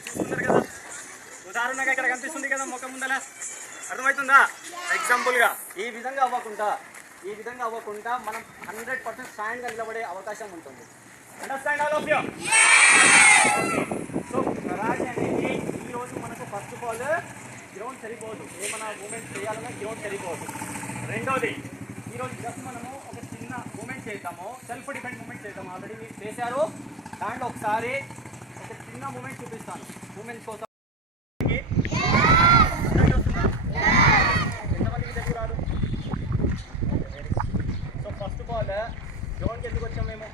చూడండి, చూస్తున్నారు కదా, ఉదాహరణగా ఇక్కడ కనిపిస్తుంది కదా ముఖం ముందల, అర్థమవుతుందా? ఎగ్జాంపుల్గా ఈ విధంగా అవ్వకుండా మనం 100% స్టాండ్గా నిలబడే అవకాశం ఉంటుంది. Understand all of you? So karate అనేది ఈరోజు మనకు ఫస్ట్ ఆఫ్ ఆల్ గ్రౌండ్ సరిపోదు, ఏమైనా మూమెంట్ చేయాలన్నా గ్రౌండ్ సరిపోదు. రెండోది, ఈరోజు జస్ట్ మనము ఒక చిన్న మూమెంట్ చేద్దాము, సెల్ఫ్ డిఫెండ్ మూమెంట్ చేద్దాము. ఆల్రెడీ మీరు చేశారు, దాంట్లో ఒకసారి ఒక చిన్న మూమెంట్ చూపిస్తాను. మూమెంట్ కోసం ఎంతమందికి తెలుగు రాదు? సో ఫస్ట్ ఆఫ్ ఆల్ గ్రౌండ్కి ఎందుకు వచ్చాం మేము?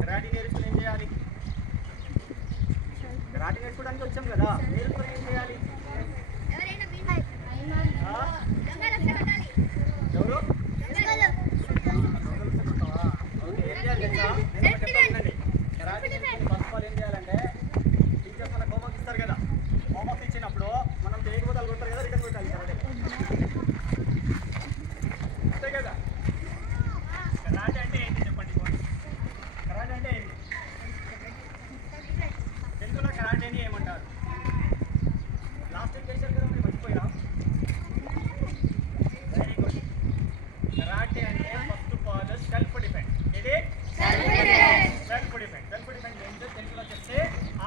కరాటే నేర్చుకుని ఏం చేయాలి? కరాటే నేర్చుకోవడానికి వచ్చాం కదా, నేర్చుకుని ఏం చేయాలి? ఎవరు? కరాటే ఫస్ట్ ఆఫ్ ఆల్ ఏం చేయాలంటే, టీచర్స్ మనకు హోంవర్క్ ఇస్తారు కదా, హోంవర్క్ ఇచ్చినప్పుడు మనం తెలియకపోతే కొడతారు కదా, రిటర్న్ పెట్టాలి కరాటే. అంతే కదా? కరాటే అంటే ఏంటి చెప్పండి? కరాటే అంటే ఏంటి? తెలుగులో కరాటేని ఏమంటారు? లాస్ట్ టైం చేశారు కదా, మీరు మర్చిపోయినా? Very good. కరాటే అంటే first of all self defend. ఇది సెల్ఫ్ డిఫెండ్. సెల్ఫ్ డిఫెండ్ ఏంటో తెలుగులో చెప్తే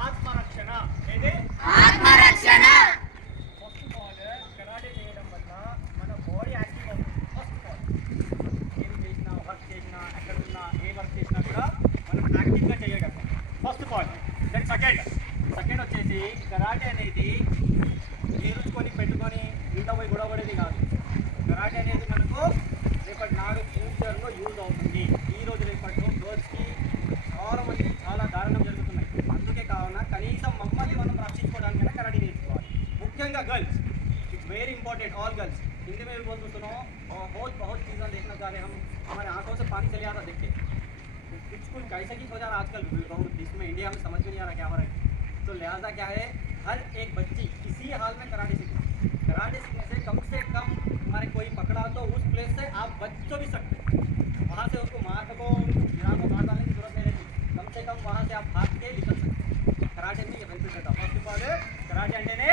ఆత్మరక్షణ. ఇది ఆత్మరక్షణ. ఫస్ట్ ఆఫ్ ఆల్ కరాటే చేయడం వల్ల మన బాడీ యాక్టివ్ అవుతుంది. ఫస్ట్ ఆఫ్ ఆల్ ఏం చేసినా, వర్క్ చేసినా, ఎక్కడున్నా ఏ వర్క్ చేసినా కూడా మనం యాక్టివ్గా చేయగలుగుతాం. First of all. Then second వచ్చేసి కరాటే అనేది నేర్చుకొని పెట్టుకొని ఇంట్లో పోయి గొడవపడేది కాదు. కరాటే అనేది మనకు రేపటి నాడు ఫ్యూచర్లో యూజ్ అవుతుంది. ఈ రోజు రేపట్లో గర్ల్స్కి చాలా మందికి చాలా దారుణం జరుగుతున్నాయి. అందుకే కావున కనీసం మమ్మల్ని మనం రక్షించుకోవడానికైనా కరాటే నేర్చుకోవాలి. ముఖ్యంగా girls, it's very important. All girls Hindi में भी बोल सुनो, और बहुत चीज़ें देखना चाह रहे हैं हम, हमारे आंखों से पानी चले आता देखते बिल्कुल कैसे की हो जा रहा आजकल बहुत इसमें इंडिया में समझ में नहीं आ रहा क्या हो रहा है. तो लिहाजा क्या है, हर एक बच्ची किसी हाल में कराटे सीखे. कराटे सीखने से कम हमारे कोई पकड़ा तो उस प्लेस से आप बच तो भी सकते, वहाँ से उसको मार सको, गिरा को मार डालने की जरूरत नहीं रहती. कम से कम वहाँ से आप भाग के निकल सकते. कराटे में ये बेनिफिट रहता है. फर्स्ट ऑफ ऑल कराटे अंडे ने